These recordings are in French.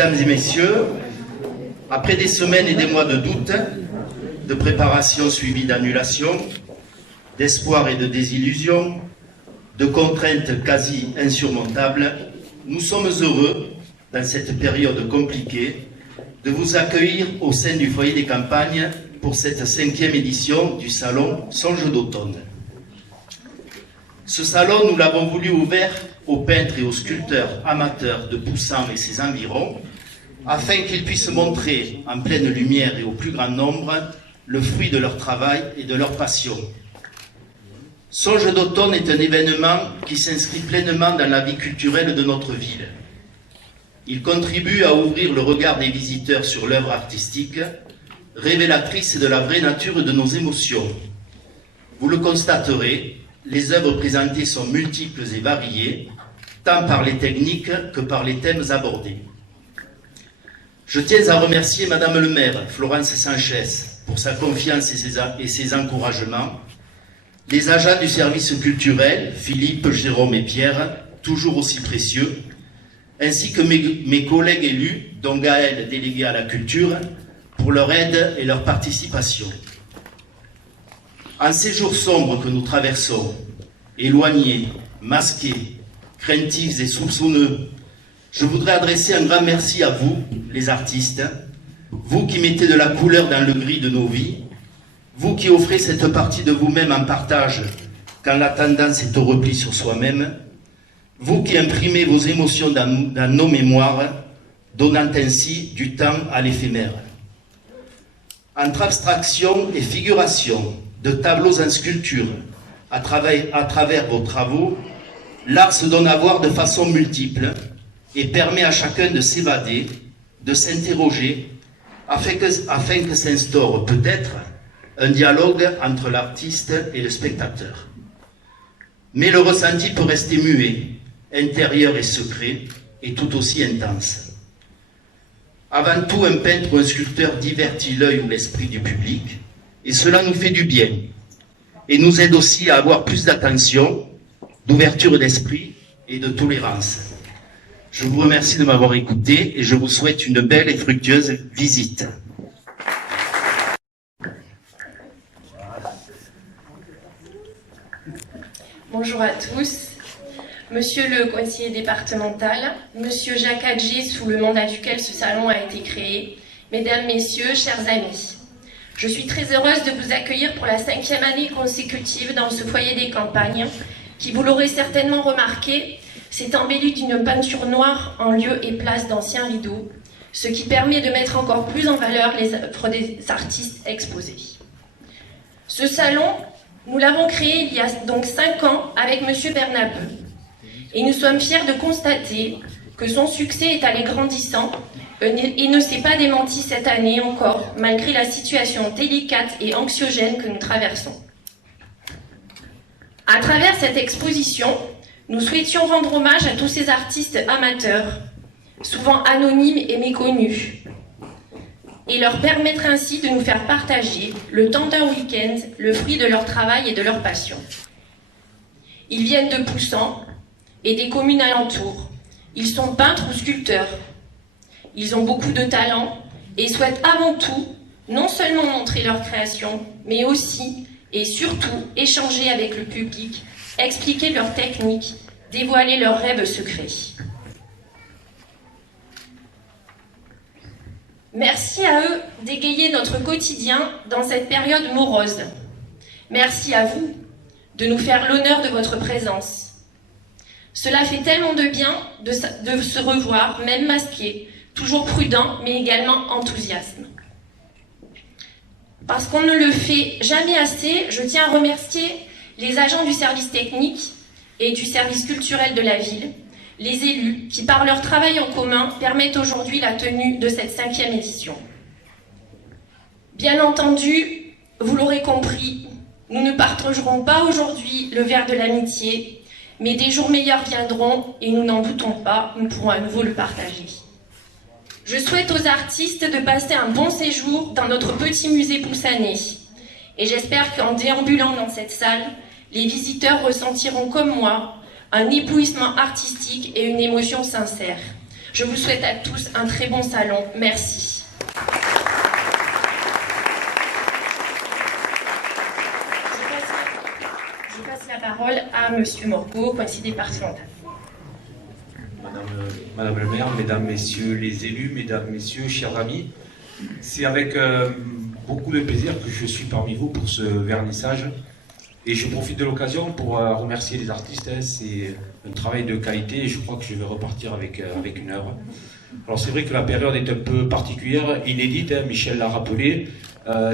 Mesdames et messieurs, après des semaines et des mois de doute, de préparation suivie d'annulation, d'espoir et de désillusion, de contraintes quasi insurmontables, nous sommes heureux, dans cette période compliquée, de vous accueillir au sein du foyer des campagnes pour cette 5e édition du salon Songe d'automne. Ce salon, nous l'avons voulu ouvert aux peintres et aux sculpteurs amateurs de Poussan et ses environs, afin qu'ils puissent montrer en pleine lumière et au plus grand nombre le fruit de leur travail et de leur passion. Songe d'automne est un événement qui s'inscrit pleinement dans la vie culturelle de notre ville. Il contribue à ouvrir le regard des visiteurs sur l'œuvre artistique, révélatrice de la vraie nature de nos émotions. Vous le constaterez, les œuvres présentées sont multiples et variées, tant par les techniques que par les thèmes abordés. Je tiens à remercier Madame le maire, Florence Sanchez, pour sa confiance et ses encouragements, les agents du service culturel, Philippe, Jérôme et Pierre, toujours aussi précieux, ainsi que mes collègues élus, dont Gaël, délégué à la culture, pour leur aide et leur participation. En ces jours sombres que nous traversons, éloignés, masqués, craintifs et soupçonneux, je voudrais adresser un grand merci à vous, les artistes, vous qui mettez de la couleur dans le gris de nos vies, vous qui offrez cette partie de vous-même en partage quand la tendance est au repli sur soi-même, vous qui imprimez vos émotions dans nos mémoires, donnant ainsi du temps à l'éphémère. Entre abstraction et figuration, de tableaux en sculpture, à travers vos travaux, l'art se donne à voir de façon multiple et permet à chacun de s'évader, de s'interroger, afin que s'instaure peut-être un dialogue entre l'artiste et le spectateur. Mais le ressenti peut rester muet, intérieur et secret, et tout aussi intense. Avant tout, un peintre ou un sculpteur divertit l'œil ou l'esprit du public, et cela nous fait du bien, et nous aide aussi à avoir plus d'attention, d'ouverture d'esprit et de tolérance. Je vous remercie de m'avoir écouté et je vous souhaite une belle et fructueuse visite. Bonjour à tous. Monsieur le conseiller départemental, Monsieur Jacques Adjé, sous le mandat duquel ce salon a été créé, Mesdames, Messieurs, chers amis, je suis très heureuse de vous accueillir pour la 5e année consécutive dans ce foyer des campagnes, qui, vous l'aurez certainement remarqué, s'est embelli d'une peinture noire en lieu et place d'anciens rideaux, ce qui permet de mettre encore plus en valeur les œuvres des artistes exposés. Ce salon, nous l'avons créé il y a donc 5 ans avec Monsieur Bernabeu. Et nous sommes fiers de constater que son succès est allé grandissant et ne s'est pas démenti cette année encore, malgré la situation délicate et anxiogène que nous traversons. À travers cette exposition, nous souhaitions rendre hommage à tous ces artistes amateurs, souvent anonymes et méconnus, et leur permettre ainsi de nous faire partager, le temps d'un week-end, le fruit de leur travail et de leur passion. Ils viennent de Poussan et des communes alentours. Ils sont peintres ou sculpteurs. Ils ont beaucoup de talent et souhaitent avant tout non seulement montrer leur création, mais aussi et surtout échanger avec le public, expliquer leurs techniques, dévoiler leurs rêves secrets. Merci à eux d'égayer notre quotidien dans cette période morose. Merci à vous de nous faire l'honneur de votre présence. Cela fait tellement de bien de se revoir, même masqué, toujours prudent, mais également enthousiasme. Parce qu'on ne le fait jamais assez, je tiens à remercier les agents du service technique et du service culturel de la ville, les élus qui, par leur travail en commun, permettent aujourd'hui la tenue de cette 5e édition. Bien entendu, vous l'aurez compris, nous ne partagerons pas aujourd'hui le verre de l'amitié, mais des jours meilleurs viendront et nous n'en doutons pas, nous pourrons à nouveau le partager. Je souhaite aux artistes de passer un bon séjour dans notre petit musée poussanais. Et j'espère qu'en déambulant dans cette salle, les visiteurs ressentiront comme moi un éblouissement artistique et une émotion sincère. Je vous souhaite à tous un très bon salon. Merci. Je passe la parole à Monsieur Morgault, conseiller départemental. Madame le maire, mesdames, messieurs les élus, mesdames, messieurs, chers amis, c'est avec beaucoup de plaisir que je suis parmi vous pour ce vernissage. Et je profite de l'occasion pour remercier les artistes. C'est un travail de qualité et je crois que je vais repartir avec une œuvre. Alors c'est vrai que la période est un peu particulière, inédite, Michel l'a rappelé.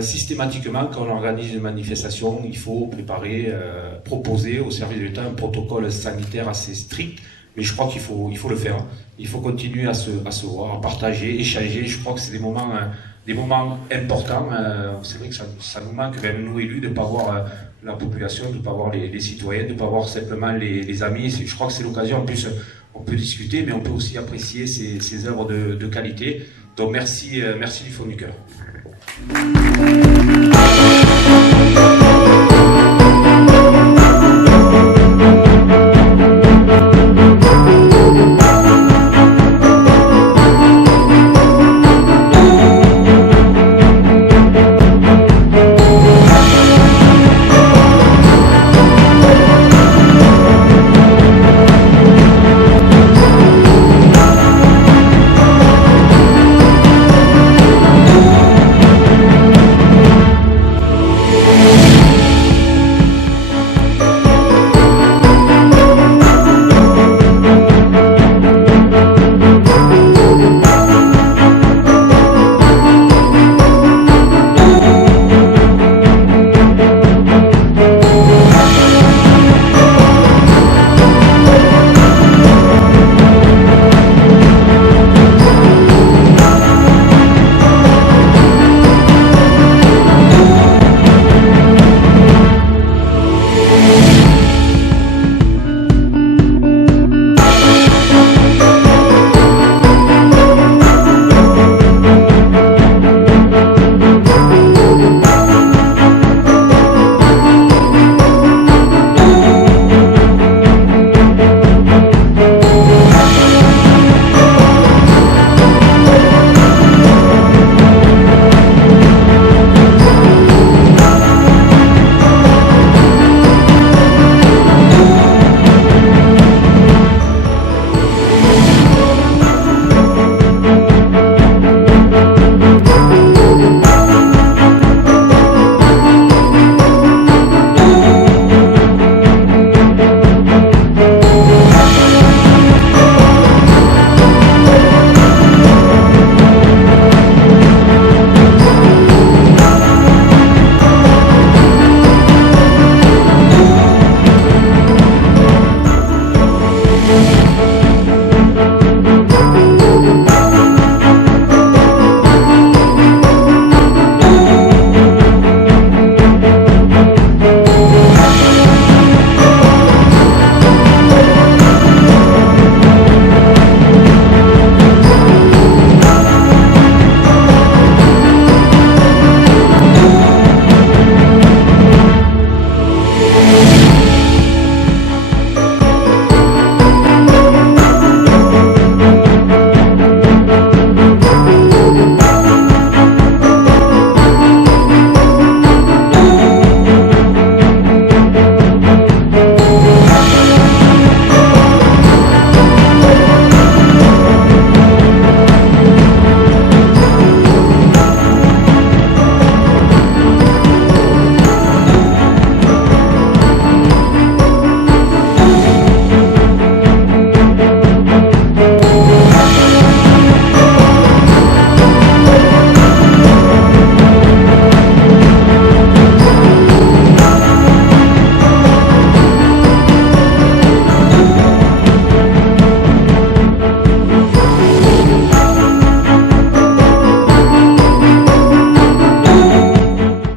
Systématiquement, quand on organise une manifestation, il faut préparer, proposer au service de l'État un protocole sanitaire assez strict. Mais je crois qu'il faut le faire. Il faut continuer à se voir, à partager, échanger. Je crois que c'est des moments importants. C'est vrai que ça nous manque, même nous élus, de ne pas voir la population, de ne pas voir les citoyens, de ne pas voir simplement les amis. Je crois que c'est l'occasion. En plus, on peut discuter, mais on peut aussi apprécier ces œuvres de qualité. Donc merci du fond du cœur.